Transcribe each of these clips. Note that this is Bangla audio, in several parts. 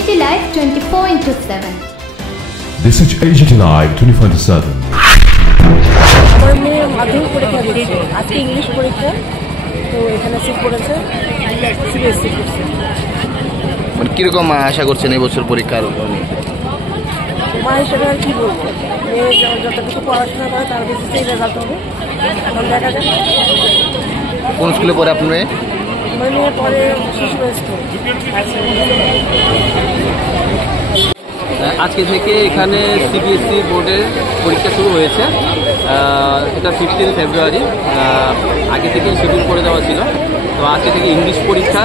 AGT Live 24/7. This is AGT Live 24/7. আমার মেয়ে মাধ্যমিক পরীক্ষা দিচ্ছে, আজকে ইংলিশ পরীক্ষা, তো এখানে সিট পড়েছে, সিবিএসসি করছে। মানে কিরকম আশা করছেন এই বছর পরীক্ষার? মা হিসেবে আর কি বলবো, মেয়ে যতটুকু পড়াশোনা করে তার বেসিসেই রেজাল্ট হবে। এখন দেখা যাক। কোন স্কুলে পড়ে আপনার মেয়ে? আমার মেয়ে পরে শিশু স্কুল। আজকে থেকে এখানে সিবিএসসি বোর্ডের পরীক্ষা শুরু হয়েছে। এটা 15 ফেব্রুয়ারি, আগে থেকেই শিডিউল করে দেওয়া ছিল। তো আজকে থেকে ইংলিশ পরীক্ষা।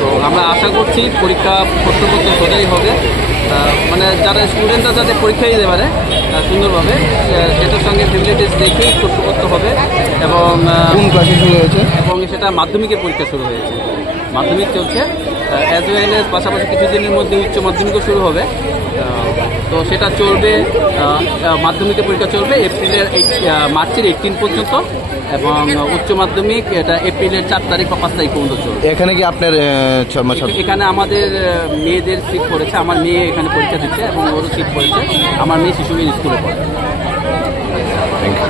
তো আমরা আশা করছি পরীক্ষা প্রশ্নপত্র সোজাই হবে, মানে যারা স্টুডেন্টরা যাতে পরীক্ষা দিতে পারে সুন্দরভাবে, সেটার সঙ্গে ফ্যামিলি টেস্ট দেখেই প্রশ্নপত্র হবে। এবং কোন ক্লাসে শুরু হয়েছে? এবং সেটা মাধ্যমিকের পরীক্ষা শুরু হয়েছে, মাধ্যমিক চলছে, অ্যাজ ওয়েল এজ পাশাপাশি কিছুদিনের মধ্যে উচ্চ মাধ্যমিকও শুরু হবে। তো সেটা চলবে, মাধ্যমিকের পরীক্ষা চলবে মার্চের 18 পর্যন্ত, এবং উচ্চ মাধ্যমিক এটা এপ্রিলের 4 তারিখ বা 5 তারিখ পর্যন্ত চলবে। এখানে কি আপনার এখানে আমাদের মেয়েদের সিট পড়েছে, আমার মেয়ে এখানে পরীক্ষা দিচ্ছে এবং ওরও সিট পড়েছে। আমার মেয়ে শিশু স্কুলে পড়ে। Thank you.